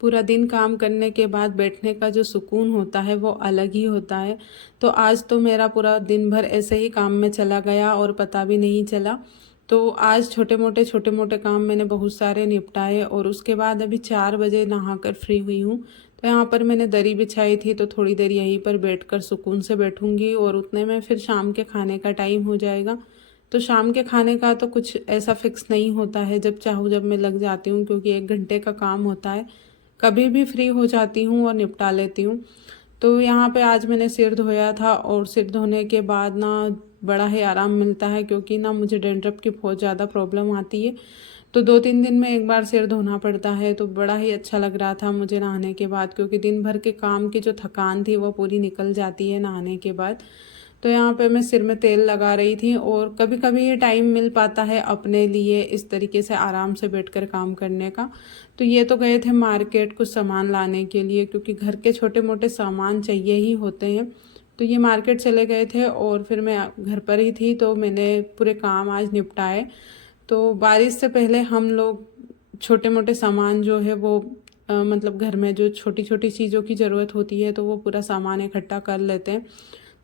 पूरा दिन काम करने के बाद बैठने का जो सुकून होता है वो अलग ही होता है। तो आज तो मेरा पूरा दिन भर ऐसे ही काम में चला गया और पता भी नहीं चला। तो आज छोटे मोटे काम मैंने बहुत सारे निपटाए और उसके बाद अभी 4 बजे नहाकर फ्री हुई हूँ। तो यहाँ पर मैंने दरी बिछाई थी, तो थोड़ी देर यहीं पर बैठकर सुकून से बैठूंगी और उतने में फिर शाम के खाने का टाइम हो जाएगा। तो शाम के खाने का तो कुछ ऐसा फिक्स नहीं होता है, जब चाहूँ जब मैं लग जाती हूँ, क्योंकि 1 घंटे का काम होता है। कभी भी फ्री हो जाती हूँ और निपटा लेती हूँ। तो यहाँ पे आज मैंने सिर धोया था और सिर धोने के बाद ना बड़ा ही आराम मिलता है, क्योंकि ना मुझे डैंड्रफ की बहुत ज़्यादा प्रॉब्लम आती है। तो 2-3 दिन में एक बार सिर धोना पड़ता है। तो बड़ा ही अच्छा लग रहा था मुझे नहाने के बाद, क्योंकि दिन भर के काम की जो थकान थी वो पूरी निकल जाती है नहाने के बाद। तो यहाँ पे मैं सिर में तेल लगा रही थी और कभी कभी ये टाइम मिल पाता है अपने लिए इस तरीके से आराम से बैठकर काम करने का। तो ये तो गए थे मार्केट कुछ सामान लाने के लिए, क्योंकि घर के छोटे मोटे सामान चाहिए ही होते हैं। तो ये मार्केट चले गए थे और फिर मैं घर पर ही थी, तो मैंने पूरे काम आज निपटाए। तो बारिश से पहले हम लोग छोटे मोटे सामान जो है वो मतलब घर में जो छोटी छोटी चीज़ों की ज़रूरत होती है तो वो पूरा सामान इकट्ठा कर लेते हैं।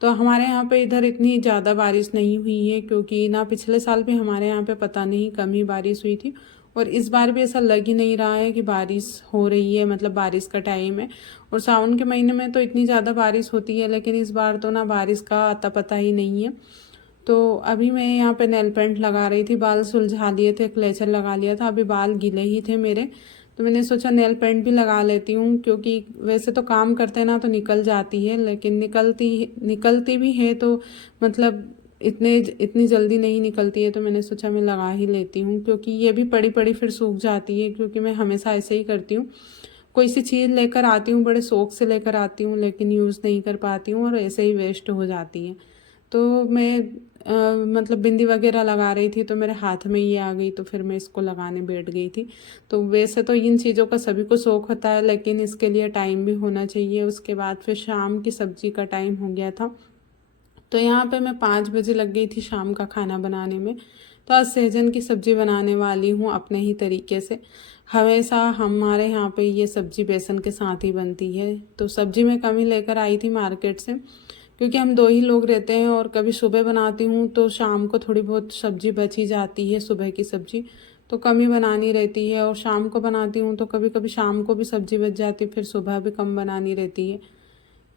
तो हमारे यहाँ पे इधर इतनी ज़्यादा बारिश नहीं हुई है, क्योंकि ना पिछले साल भी हमारे यहाँ पे पता नहीं कम ही बारिश हुई थी। और इस बार भी ऐसा लग ही नहीं रहा है कि बारिश हो रही है, मतलब बारिश का टाइम है। और सावन के महीने में तो इतनी ज़्यादा बारिश होती है, लेकिन इस बार तो ना बारिश का अता पता ही नहीं है। तो अभी मैं यहाँ पे नेल पेंट लगा रही थी, बाल सुलझा लिए थे, क्लेचर लगा लिया था, अभी बाल गीले ही थे मेरे। तो मैंने सोचा नेल पेंट भी लगा लेती हूँ, क्योंकि वैसे तो काम करते हैं ना तो निकल जाती है, लेकिन निकलती निकलती भी है तो मतलब इतनी जल्दी नहीं निकलती है। तो मैंने सोचा मैं लगा ही लेती हूँ, क्योंकि ये भी पड़ी पड़ी फिर सूख जाती है, क्योंकि मैं हमेशा ऐसे ही करती हूँ। कोई सी चीज़ लेकर आती हूँ, बड़े शौक से लेकर आती हूँ, लेकिन यूज़ नहीं कर पाती हूँ और ऐसे ही वेस्ट हो जाती है। तो मैं मतलब बिंदी वगैरह लगा रही थी तो मेरे हाथ में ये आ गई, तो फिर मैं इसको लगाने बैठ गई थी। तो वैसे तो इन चीज़ों का सभी को शौक होता है, लेकिन इसके लिए टाइम भी होना चाहिए। उसके बाद फिर शाम की सब्जी का टाइम हो गया था। तो यहाँ पे मैं 5 बजे लग गई थी शाम का खाना बनाने में। तो आज सहजन की सब्जी बनाने वाली हूँ अपने ही तरीके से। हमेशा हमारे यहाँ पे ये सब्जी बेसन के साथ ही बनती है। तो सब्जी मैं कम ही लेकर आई थी मार्केट से, क्योंकि हम 2 ही लोग रहते हैं और कभी सुबह बनाती हूँ तो शाम को थोड़ी बहुत सब्जी बच ही जाती है, सुबह की सब्जी तो कम ही बनानी रहती है। और शाम को बनाती हूँ तो कभी कभी शाम को भी सब्जी बच जाती, फिर सुबह भी कम बनानी रहती है।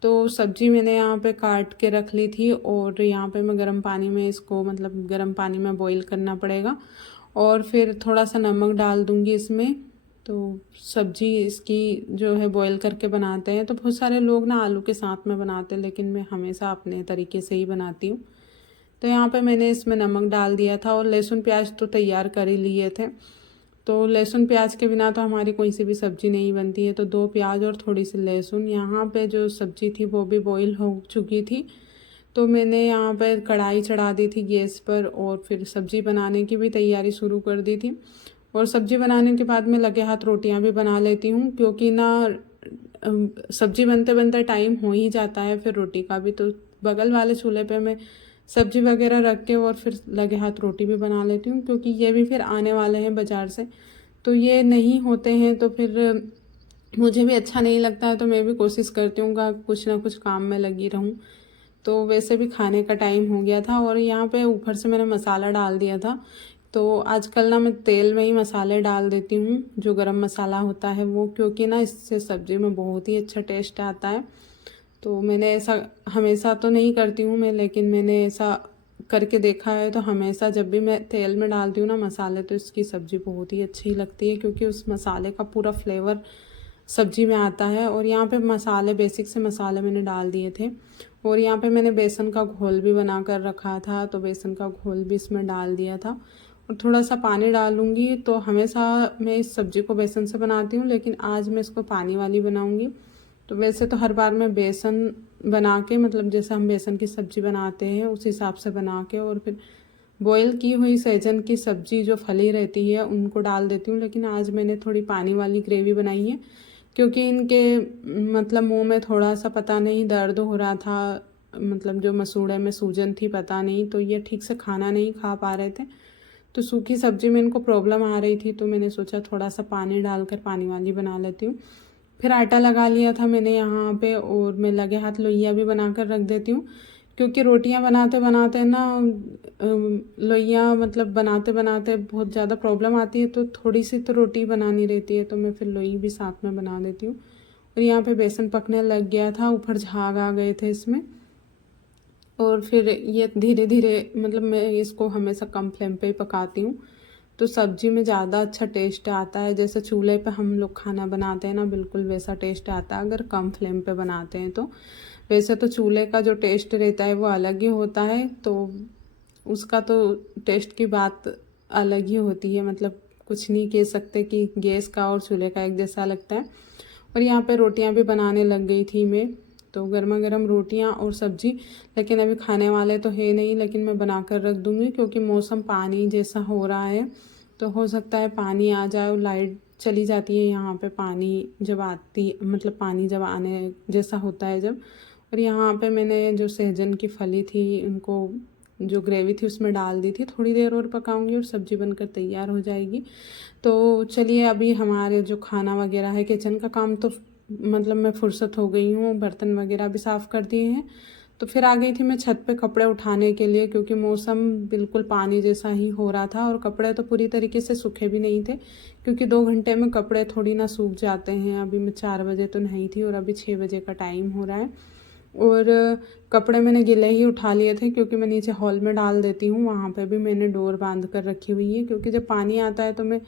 तो सब्जी मैंने यहाँ पे काट के रख ली थी और यहाँ पे मैं गर्म पानी में इसको मतलब गर्म पानी में बॉईल करना पड़ेगा और फिर थोड़ा सा नमक डाल दूँगी इसमें। तो सब्जी इसकी जो है बॉईल करके बनाते हैं, तो बहुत सारे लोग ना आलू के साथ में बनाते हैं, लेकिन मैं हमेशा अपने तरीके से ही बनाती हूँ। तो यहाँ पे मैंने इसमें नमक डाल दिया था और लहसुन प्याज तो तैयार कर ही लिए थे। तो लहसुन प्याज के बिना तो हमारी कोई सी भी सब्ज़ी नहीं बनती है। तो 2 प्याज और थोड़ी सी लहसुन, यहाँ पे जो सब्ज़ी थी वो भी बॉईल हो चुकी थी। तो मैंने यहाँ पर कढ़ाई चढ़ा दी थी गैस पर और फिर सब्ज़ी बनाने की भी तैयारी शुरू कर दी थी। और सब्ज़ी बनाने के बाद मैं लगे हाथ रोटियाँ भी बना लेती हूँ, क्योंकि ना सब्ज़ी बनते बनते टाइम हो ही जाता है फिर रोटी का भी। तो बगल वाले चूल्हे पे मैं सब्जी वगैरह रख के और फिर लगे हाथ रोटी भी बना लेती हूँ, क्योंकि ये भी फिर आने वाले हैं बाज़ार से। तो ये नहीं होते हैं तो फिर मुझे भी अच्छा नहीं लगता है। तो मैं भी कोशिश करती हूँ कि कुछ ना कुछ काम में लगी रहूँ। तो वैसे भी खाने का टाइम हो गया था और यहाँ पे ऊपर से मैंने मसाला डाल दिया था। तो आजकल ना मैं तेल में ही मसाले डाल देती हूँ, जो गरम मसाला होता है वो, क्योंकि ना इससे सब्ज़ी में बहुत ही अच्छा टेस्ट आता है। तो मैंने ऐसा हमेशा तो नहीं करती हूँ मैं, लेकिन मैंने ऐसा करके देखा है। तो हमेशा जब भी मैं तेल में डालती हूँ ना मसाले, तो इसकी सब्ज़ी बहुत ही अच्छी लगती है, क्योंकि उस मसाले का पूरा फ्लेवर सब्जी में आता है। और यहाँ पे मसाले बेसिक से मसाले मैंने डाल दिए थे और यहाँ पे मैंने बेसन का घोल भी बना कर रखा था, तो बेसन का घोल भी इसमें डाल दिया था और थोड़ा सा पानी डालूँगी। तो हमेशा मैं इस सब्ज़ी को बेसन से बनाती हूँ, लेकिन आज मैं इसको पानी वाली बनाऊँगी। तो वैसे तो हर बार मैं बेसन बना के मतलब जैसे हम बेसन की सब्ज़ी बनाते हैं उस हिसाब से बना के और फिर बॉईल की हुई सहजन की सब्ज़ी जो फली रहती है उनको डाल देती हूँ। लेकिन आज मैंने थोड़ी पानी वाली ग्रेवी बनाई है, क्योंकि इनके मतलब मुंह में थोड़ा सा पता नहीं दर्द हो रहा था, मतलब जो मसूड़े में सूजन थी पता नहीं, तो ये ठीक से खाना नहीं खा पा रहे थे। तो सूखी सब्जी में इनको प्रॉब्लम आ रही थी, तो मैंने सोचा थोड़ा सा पानी डालकर पानी वाली बना लेती हूँ। फिर आटा लगा लिया था मैंने यहाँ पे, और मैं लगे हाथ लोइयाँ भी बना कर रख देती हूँ, क्योंकि रोटियाँ बनाते बनाते ना लोइयाँ मतलब बनाते बनाते बहुत ज़्यादा प्रॉब्लम आती है, तो थोड़ी सी तो रोटी बनानी रहती है, तो मैं फिर लोई भी साथ में बना देती हूँ। और यहाँ पे बेसन पकने लग गया था, ऊपर झाग आ गए थे इसमें। और फिर ये धीरे धीरे मतलब मैं इसको हमेशा कम फ्लेम पे ही पकाती हूँ, तो सब्जी में ज़्यादा अच्छा टेस्ट आता है। जैसे चूल्हे पे हम लोग खाना बनाते हैं ना, बिल्कुल वैसा टेस्ट आता है अगर कम फ्लेम पे बनाते हैं तो। वैसे तो चूल्हे का जो टेस्ट रहता है वो अलग ही होता है, तो उसका तो टेस्ट की बात अलग ही होती है, मतलब कुछ नहीं कह सकते कि गैस का और चूल्हे का एक जैसा लगता है। और यहाँ पे रोटियाँ भी बनाने लग गई थी मैं, तो गर्मा गर्म रोटियाँ और सब्जी। लेकिन अभी खाने वाले तो है नहीं, लेकिन मैं बना कर रख दूँगी, क्योंकि मौसम पानी जैसा हो रहा है, तो हो सकता है पानी आ जाए और लाइट चली जाती है यहाँ पे। पानी जब आती मतलब पानी जब आने जैसा होता है जब। और यहाँ पे मैंने जो सहजन की फली थी उनको जो ग्रेवी थी उसमें डाल दी थी, थोड़ी देर और पकाऊंगी और सब्जी बनकर तैयार हो जाएगी। तो चलिए अभी हमारे जो खाना वगैरह है, किचन का काम तो मतलब मैं फुर्सत हो गई हूँ, बर्तन वगैरह भी साफ़ कर दिए हैं। तो फिर आ गई थी मैं छत पे कपड़े उठाने के लिए, क्योंकि मौसम बिल्कुल पानी जैसा ही हो रहा था और कपड़े तो पूरी तरीके से सूखे भी नहीं थे, क्योंकि 2 घंटे में कपड़े थोड़ी ना सूख जाते हैं। अभी मैं 4 बजे तो नहाई थी और अभी 6 बजे का टाइम हो रहा है। और कपड़े मैंने गीले ही उठा लिए थे, क्योंकि मैं नीचे हॉल में डाल देती हूँ, वहाँ पे भी मैंने डोर बांध कर रखी हुई है, क्योंकि जब पानी आता है तो मैं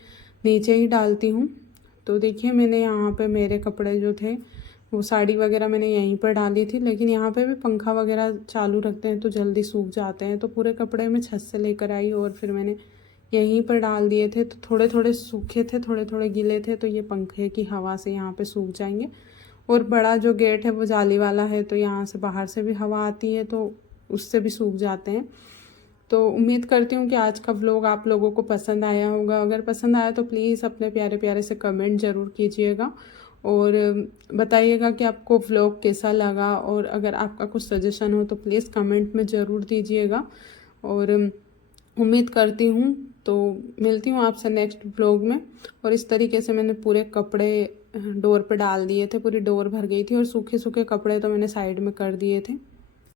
नीचे ही डालती हूँ। तो देखिए मैंने यहाँ पे मेरे कपड़े जो थे वो साड़ी वगैरह मैंने यहीं पर डाली थी, लेकिन यहाँ पे भी पंखा वगैरह चालू रखते हैं तो जल्दी सूख जाते हैं, तो पूरे कपड़े मैं छत से लेकर आई और फिर मैंने यहीं पर डाल दिए थे। तो थोड़े थोड़े सूखे थे, थोड़े थोड़े गीले थे, तो ये पंखे की हवा से यहाँ पे सूख जाएंगे। और बड़ा जो गेट है वो जाली वाला है, तो यहाँ से बाहर से भी हवा आती है, तो उससे भी सूख जाते हैं। तो उम्मीद करती हूँ कि आज का व्लॉग आप लोगों को पसंद आया होगा। अगर पसंद आया तो प्लीज़ अपने प्यारे प्यारे से कमेंट ज़रूर कीजिएगा और बताइएगा कि आपको व्लॉग कैसा लगा, और अगर आपका कुछ सजेशन हो तो प्लीज़ कमेंट में ज़रूर दीजिएगा। और उम्मीद करती हूँ तो मिलती हूँ आपसे नेक्स्ट व्लॉग में। और इस तरीके से मैंने पूरे कपड़े डोर पे डाल दिए थे, पूरी डोर भर गई थी, और सूखे सूखे कपड़े तो मैंने साइड में कर दिए थे।